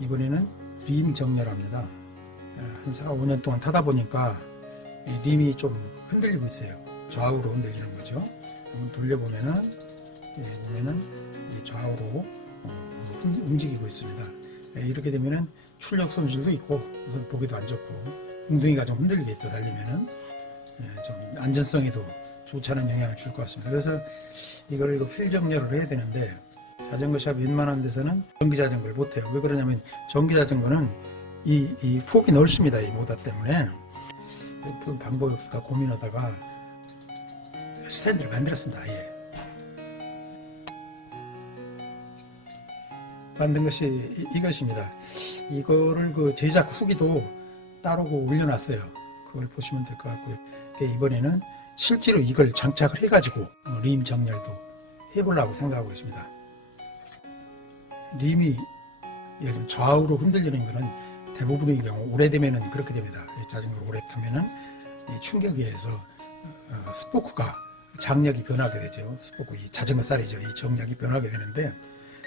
이번에는 림 정렬합니다. 한 4, 5년 동안 타다 보니까 이 림이 좀 흔들리고 있어요. 좌우로 흔들리는 거죠. 한번 돌려보면은 예, 보면은 이 좌우로 어, 흔- 움직이고 있습니다. 예, 이렇게 되면은 출력 손실도 있고 우선 보기도 안 좋고 웅둥이가 좀 흔들리겠죠 달리면은 예, 좀 안전성에도 좋지 않은 영향을 줄 것 같습니다. 그래서 이걸 이거 필 정렬을 해야 되는데 자전거 샵 웬만한 데서는 전기 자전거를 못 해요. 왜 그러냐면 전기 자전거는 이, 이 폭이 넓습니다. 이 모다 때문에 그 방법이 없을까 고민하다가 스탠드를 만들었습니다. 아예 만든 것이 이- 이것입니다. 이거를 그 제작 후기도 따로고 올려놨어요. 그걸 보시면 될 것 같고요. 이번에는 실제로 이걸 장착을 해가지고 어, 림 정렬도 해보려고 생각하고 있습니다. 림이 예를 들면 좌우로 흔들리는 것은 대부분의 경우 오래되면은 그렇게 됩니다. 이 자전거를 오래 타면은 이 충격에 의해서 어, 스포크가 장력이 변하게 되죠. 스포크 이 자전거 살이죠. 이 정력이 변하게 되는데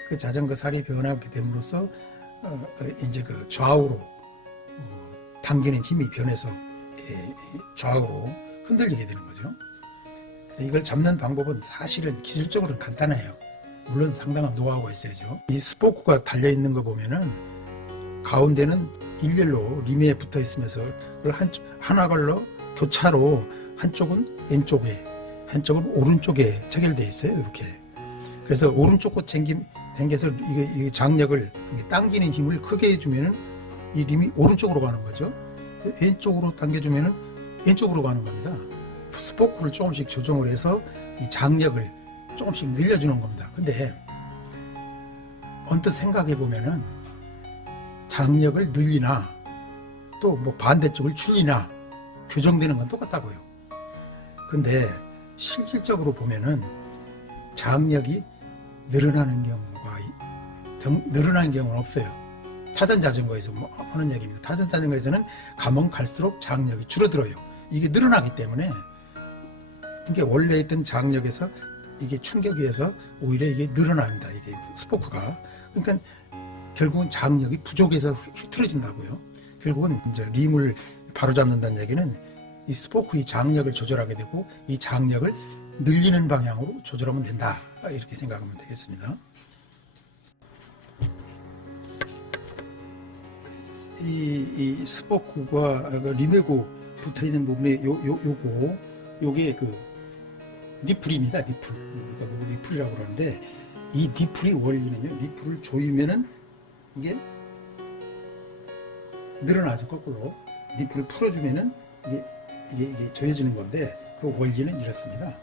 그 자전거 살이 변하게 됨으로써 어, 어, 이제 그 좌우로 어, 당기는 힘이 변해서 예, 이 좌우로 흔들리게 되는 거죠. 그래서 이걸 잡는 방법은 사실은 기술적으로는 간단해요. 물론 상당한 노하우가 있어야죠. 이 스포크가 달려 있는 거 보면은 가운데는 일렬로 림에 붙어 있으면서 그걸 한 하나 걸로 교차로 한쪽은 왼쪽에 한쪽은 오른쪽에 체결돼 있어요. 이렇게. 그래서 오른쪽 거 챙김 당겨서 이게, 이 장력을 당기는 힘을 크게 해주면은 이 림이 오른쪽으로 가는 거죠. 그 왼쪽으로 당겨주면은 왼쪽으로 가는 겁니다. 스포크를 조금씩 조정을 해서 이 장력을 조금씩 늘려주는 겁니다. 근데 언뜻 생각해 보면은 장력을 늘리나 또 뭐 반대쪽을 줄이나 교정되는 건 똑같다고요. 근데 실질적으로 보면은 장력이 늘어나는 경우가 늘어나는 경우는 없어요. 타던 자전거에서 뭐 하는 얘기입니다. 타던 자전거에서는 가면 갈수록 장력이 줄어들어요. 이게 늘어나기 때문에 이게 원래 있던 장력에서 이게 충격에 의해서 오히려 이게 늘어납니다. 이게 스포크가. 그러니까 결국은 장력이 부족해서 흐트러진다고요. 결국은 이제 림을 바로잡는다는 얘기는 이 스포크의 장력을 조절하게 되고 이 장력을 늘리는 방향으로 조절하면 된다. 이렇게 생각하면 되겠습니다. 이, 이 스포크가 그 림하고 붙어 있는 부분에 요, 요, 요거, 요게 그 니플입니다. 니플. 그러니까 요거 니플이라고 그러는데 이 니플이 원리는요. 니플을 조이면은 이게 늘어나죠. 거꾸로. 니플을 풀어주면은 이게, 이게, 이게 조여지는 건데 그 원리는 이렇습니다.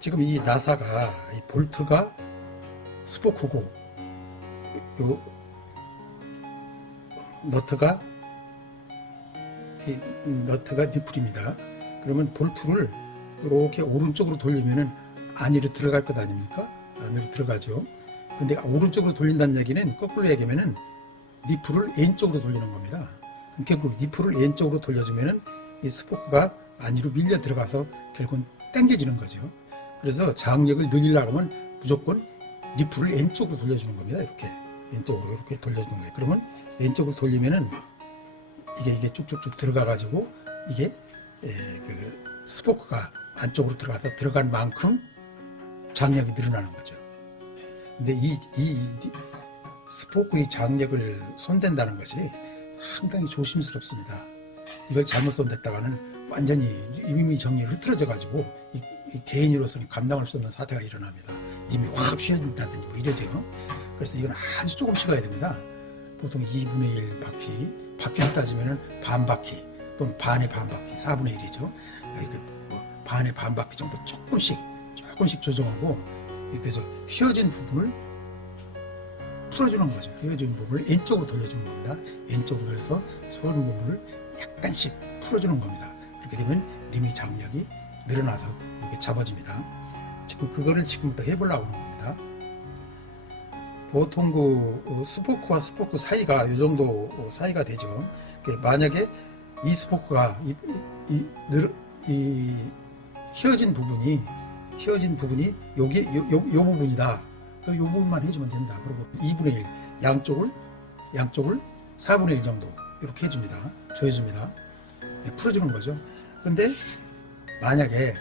지금 이 나사가 이 볼트가 스포크고 요 너트가 이 너트가 니플입니다. 그러면 볼트를 이렇게 오른쪽으로 돌리면은 안으로 들어갈 것 아닙니까? 안으로 들어가죠. 근데 오른쪽으로 돌린다는 얘기는 거꾸로 얘기하면은 니플을 왼쪽으로 돌리는 겁니다. 결국 니플을 왼쪽으로 돌려주면은 이 스포크가 안으로 밀려 들어가서 결국은 당겨지는 거죠. 그래서 장력을 늘리려고 하면 무조건 니플을 왼쪽으로 돌려주는 겁니다. 이렇게 왼쪽으로 이렇게 돌려주는 거예요. 그러면 왼쪽으로 돌리면은 이게 이게 쭉쭉쭉 들어가 가지고 이게 에, 그 스포크가 안쪽으로 들어가서 들어간 만큼 장력이 늘어나는 거죠. 근데 이, 이, 이 스포크의 장력을 손댄다는 것이 상당히 조심스럽습니다. 이걸 잘못 손댔다가는 완전히 이미 정리를 흐트러져 가지고 이, 이 개인으로서는 감당할 수 없는 사태가 일어납니다. 님이 확 휘어진다든지 뭐 이러죠. 그래서 이건 아주 조금 식어야 됩니다. 보통 2분의 1 바퀴, 바퀴로 따지면은 반 바퀴 또는 반의 반 바퀴, 4분의 1이죠. 뭐 반의 반 바퀴 정도 조금씩 조금씩 조정하고 그래서 휘어진 부분을 풀어주는 거죠. 휘어진 부분을 왼쪽으로 돌려주는 겁니다. 왼쪽으로 돌려서 손 부분을 약간씩 풀어주는 겁니다. 그렇게 되면 림의 장력이 늘어나서 이렇게 잡아집니다. 지금 그거를 지금부터 해보려고 하는 겁니다. 보통 그 어, 스포크와 스포크 사이가 이 정도 사이가 되죠. 그 만약에 이 스포크가 이, 이, 이, 늘- 이 휘어진 부분이 휘어진 부분이 여기 요 부분이다. 이 부분만 해주면 됩니다. 그리고 2분의 1 양쪽을 양쪽을 4분의 1 정도 이렇게 해줍니다. 조여줍니다. 네, 풀어주는 거죠. 근데 만약에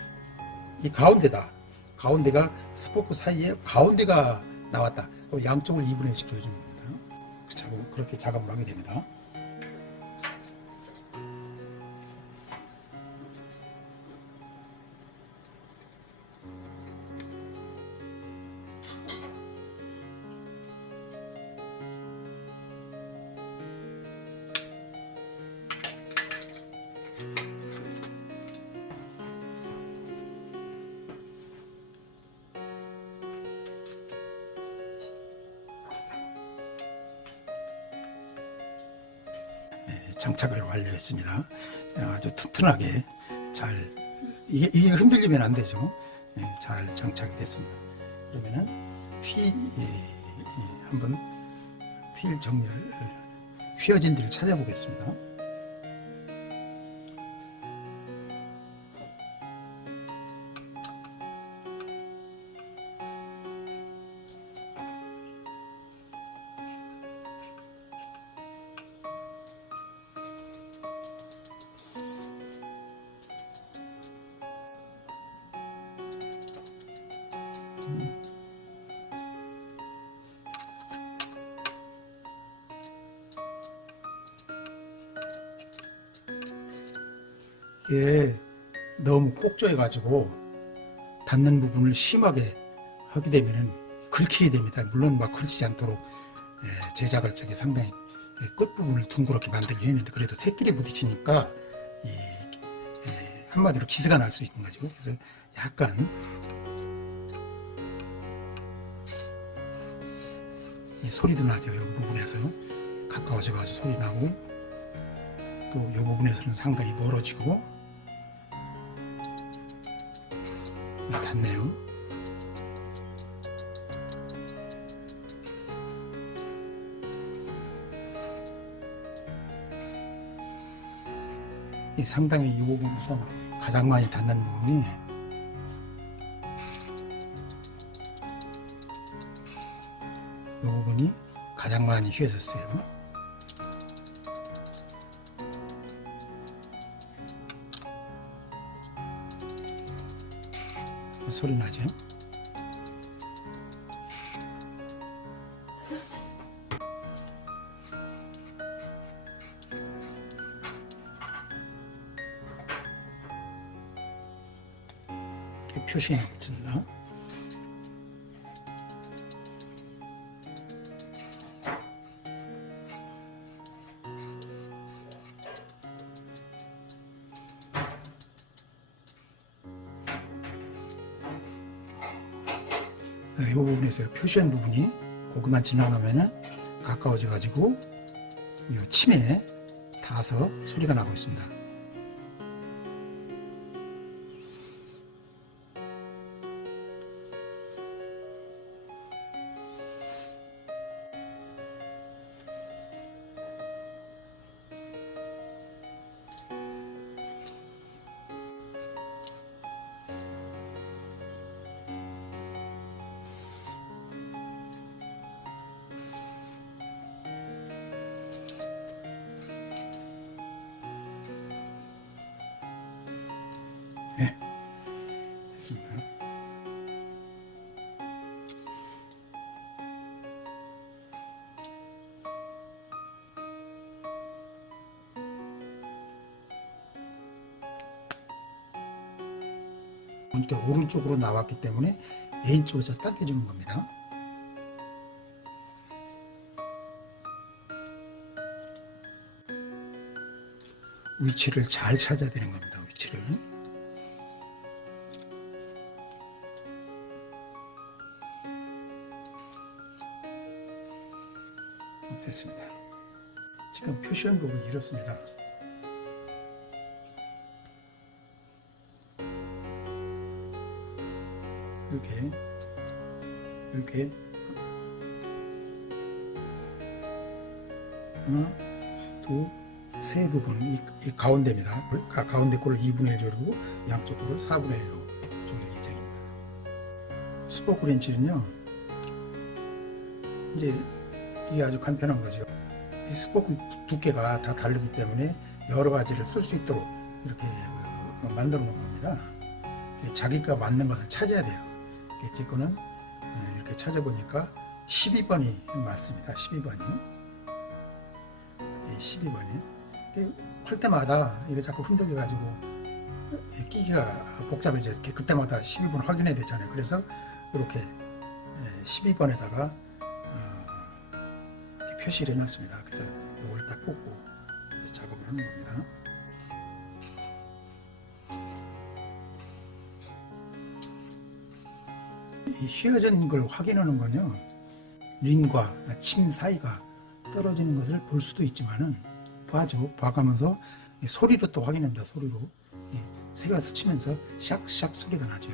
이 가운데다 가운데가 스포크 사이에 가운데가 나왔다. 양쪽을 2분의 1씩 조여주는 겁니다. 그렇게 작업을 하게 됩니다. 장착을 완료했습니다. 아주 튼튼하게 잘 이게, 이게 흔들리면 안 되죠. 예, 잘 장착이 됐습니다. 그러면은 휠 예, 예, 한번 휠 정렬 휘어진 데를 찾아보겠습니다. 이게 너무 꼭 조여가지고 닿는 부분을 심하게 하게 되면은 긁히게 됩니다. 물론 막 긁히지 않도록 예, 제작을 저기 상당히 예, 끝부분을 둥그렇게 만들긴 했는데 그래도 새끼리 부딪히니까 이, 예, 한마디로 기스가 날 수 있는 거죠. 그래서 약간 이 소리도 나죠. 이 부분에서 가까워져가지고 소리 나고 또 이 부분에서는 상당히 멀어지고 닿네요. 이 상당히 이 부분 우선 가장 많이 닿는 부분이 이 부분이 가장 많이 휘어졌어요. 소리 나죠? 표시는 없나? 부분에서 표시한 부분이 고기만 지나가면은 가까워져 가지고 이 침에 닿아서 소리가 나고 있습니다. 이렇게 오른쪽으로 나왔기 때문에 왼쪽에서 당겨주는 겁니다. 위치를 잘 찾아야 되는 겁니다. 위치를. 됐습니다. 지금 표시한 부분이 이렇습니다. 이렇게 이렇게 하나, 둘, 세 부분 이, 이 가운데입니다. 가, 가운데 꼴을 2분의 1 조르고 양쪽 꼴을 4분의 1로 조일 예정입니다. 스포크 렌치는요 이제 이게 아주 간편한 거죠. 이 스포크 두께가 다 다르기 때문에 여러 가지를 쓸 수 있도록 이렇게 어, 만들어 놓은 겁니다. 자기가 맞는 것을 찾아야 돼요. 이렇게 제 거는 어, 이렇게 찾아보니까 12번이 맞습니다. 12번이. 12번이. 할 때마다 이게 자꾸 흔들려 가지고 끼기가 복잡해져. 이렇게 그때마다 12번 확인해야 되잖아요. 그래서 이렇게 12번에다가 이렇게 표시를 해놨습니다. 그래서 이걸 딱 꽂고 작업을 하는 겁니다. 휘어진 걸 확인하는 건요, 링과 침 사이가 떨어지는 것을 볼 수도 있지만은 봐죠. 봐가면서 이 소리로 또 확인합니다. 소리로 이 새가 스치면서 샥샥 소리가 나죠.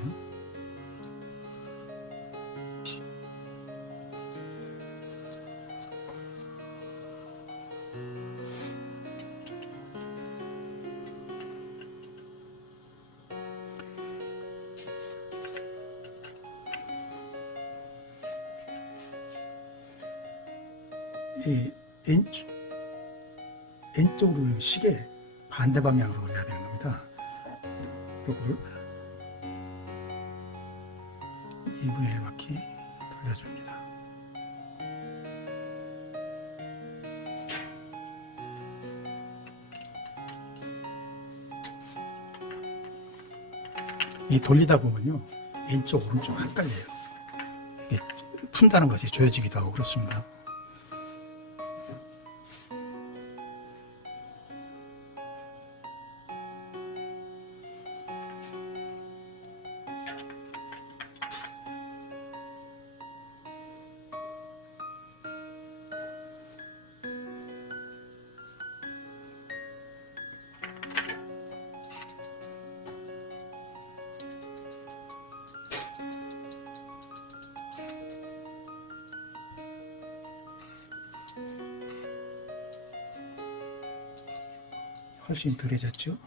이 왼쪽, 왼쪽으로 시계 반대 방향으로 올려야 되는 겁니다. 요거를 2분의 1 바퀴 돌려줍니다. 이 돌리다 보면요 왼쪽 오른쪽 헷갈려요. 이게 푼다는 것이 조여지기도 하고 그렇습니다. 훨씬 덜해졌죠.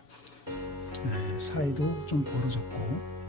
네, 사이도 좀 벌어졌고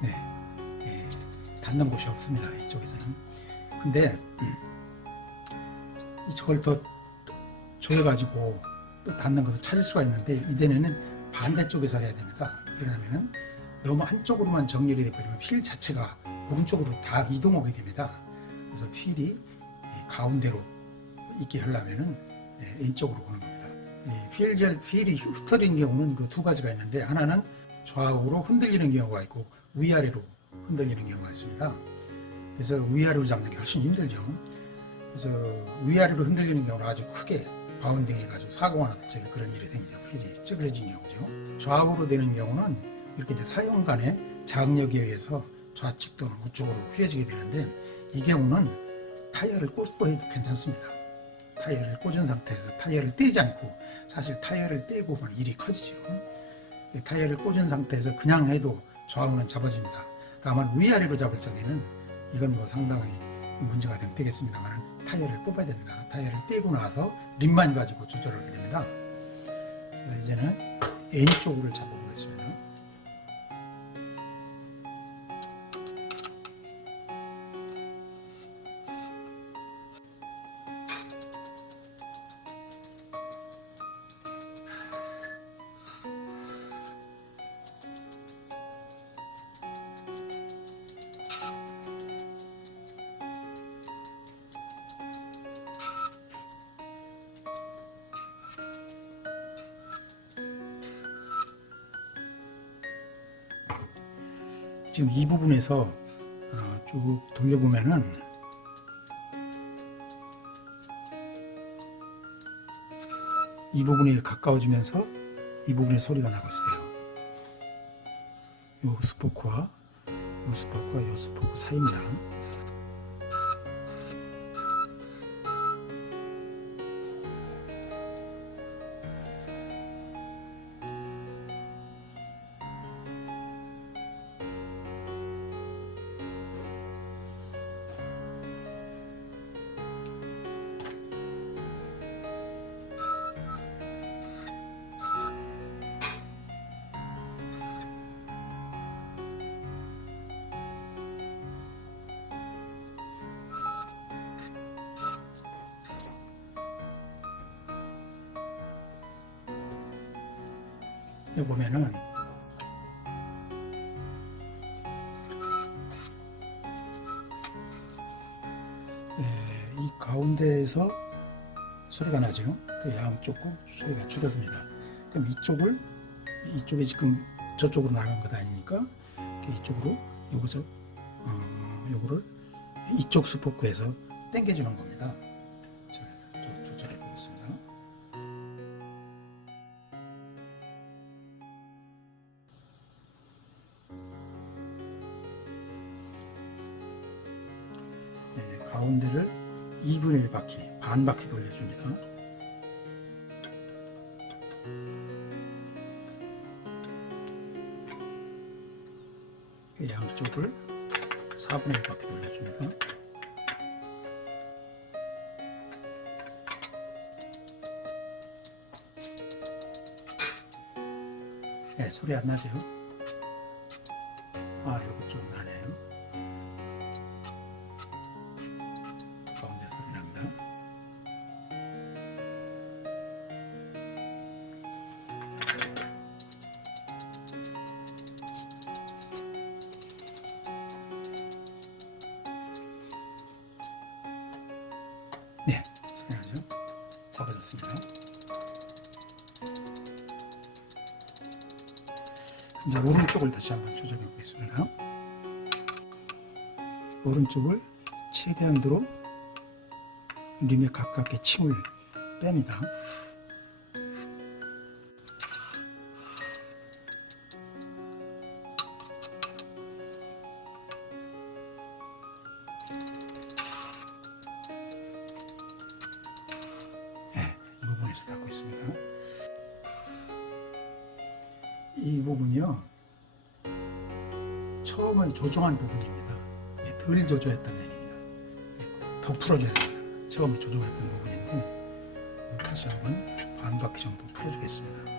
네, 예, 닿는 곳이 없습니다. 이쪽에서는. 근데 음, 이걸 더 조여가지고 또 닿는 것을 찾을 수가 있는데 이번에는 반대쪽에서 해야 됩니다. 왜냐하면 너무 한쪽으로만 정렬이 되버리면 휠 자체가 오른쪽으로 다 이동하게 됩니다. 그래서 휠이 이 가운데로 있게 하려면은 예, 왼쪽으로 오는 겁니다. 이 휠젤, 휠이 흩어지는 경우는 그 두 가지가 있는데 하나는 좌우로 흔들리는 경우가 있고 위아래로 흔들리는 경우가 있습니다. 그래서 위아래로 잡는 게 훨씬 힘들죠. 그래서 위아래로 흔들리는 경우는 아주 크게 바운딩 해가지고 사고가 나서 제가 그런 일이 생기죠. 휠이 찌그러진 경우죠. 좌우로 되는 경우는 이렇게 이제 사용 간의 장력에 의해서 좌측 또는 우측으로 휘어지게 되는데 이 경우는 타이어를 꽂고 해도 괜찮습니다. 타이어를 꽂은 상태에서 타이어를 떼지 않고 사실 타이어를 떼고 보면 일이 커지죠. 타이어를 꽂은 상태에서 그냥 해도 좌우는 잡아집니다. 다만 위아래로 잡을 적에는 이건 뭐 상당히 문제가 되- 되겠습니다만 타이어를 뽑아야 됩니다. 타이어를 떼고 나서 림만 가지고 조절하게 됩니다. 이제는 N쪽으로 잡아보겠습니다. 지금 이 부분에서 어, 쭉 돌려보면은 이 부분이 가까워지면서 이 부분에 소리가 나고 있어요. 요 스포크와 요 스포크와 요 스포크 사임장 여기 보면은 예, 이 가운데에서 소리가 나죠. 그 양쪽고 소리가 줄어듭니다. 그럼 이쪽을 이쪽에 지금 저쪽으로 나간 것 아닙니까? 그 이쪽으로 여기서 어, 요거를 이쪽 스포크에서 당겨주는 겁니다. 가운데를 2분의 1 바퀴, 반 바퀴 돌려줍니다. 그 양쪽을 4분의 1 바퀴 돌려줍니다. 네, 소리 안 나죠? 네, 소리 나죠? 잡아졌습니다. 이제 오른쪽을 다시 한번 조절해 보겠습니다. 오른쪽을 최대한도로 림에 가깝게 침을 뺍니다. 이 부분에서 닫고 있습니다. 이 부분이요. 처음에 조정한 부분입니다. 네, 덜 조정했다는 얘기입니다. 네, 더 풀어줘야 됩니다. 처음에 조정했던 부분인데 다시 한번 반 바퀴 정도 풀어주겠습니다.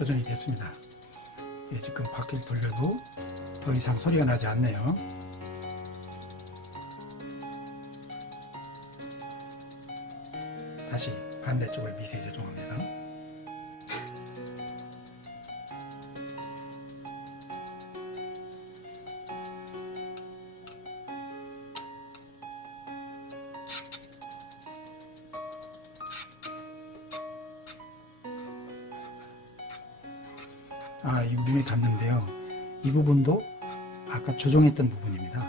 조정이 됐습니다. 예, 지금 바퀴를 돌려도 더 이상 소리가 나지 않네요. 다시 반대쪽을 미세 조정합니다. 아, 이 눈에 닿는데요. 이 부분도 아까 조정했던 부분입니다.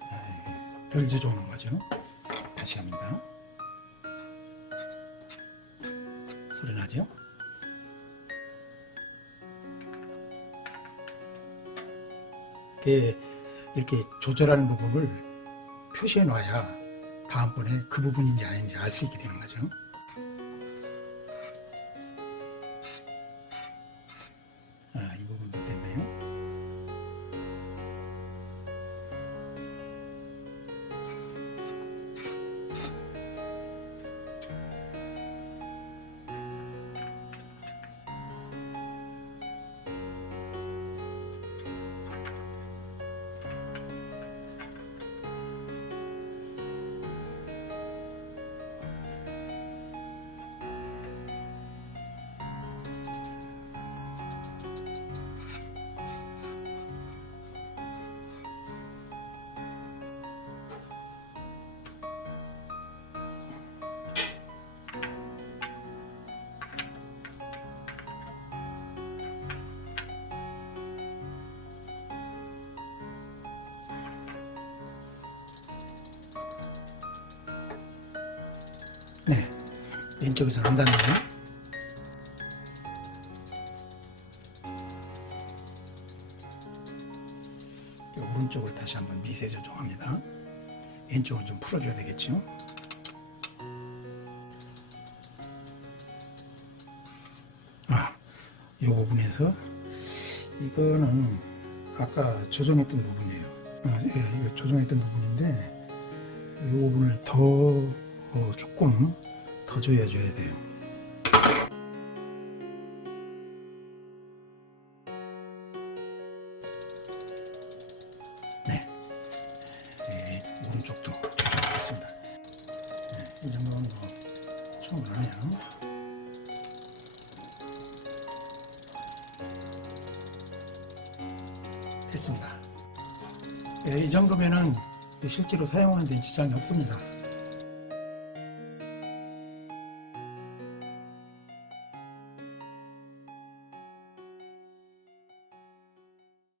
아, 덜 조정하는 거죠. 다시 합니다. 소리 나죠? 이렇게 조절하는 부분을 표시해 놔야 다음번에 그 부분인지 아닌지 알 수 있게 되는 거죠. 네. 왼쪽에서 한다네요. 오른쪽을 다시 한번 미세 조정합니다. 왼쪽은 좀 풀어줘야 되겠죠. 아, 이 부분에서 이거는 아까 조정했던 부분이에요. 아, 예, 이거 조정했던 부분인데 이 부분을 더 어, 조금 더 줘야 돼요. 네, 네 오른쪽도 조정하겠습니다. 네, 이 정도는 뭐 충분하네요. 됐습니다. 예, 이 정도면은 실제로 사용하는 데 지장이 없습니다.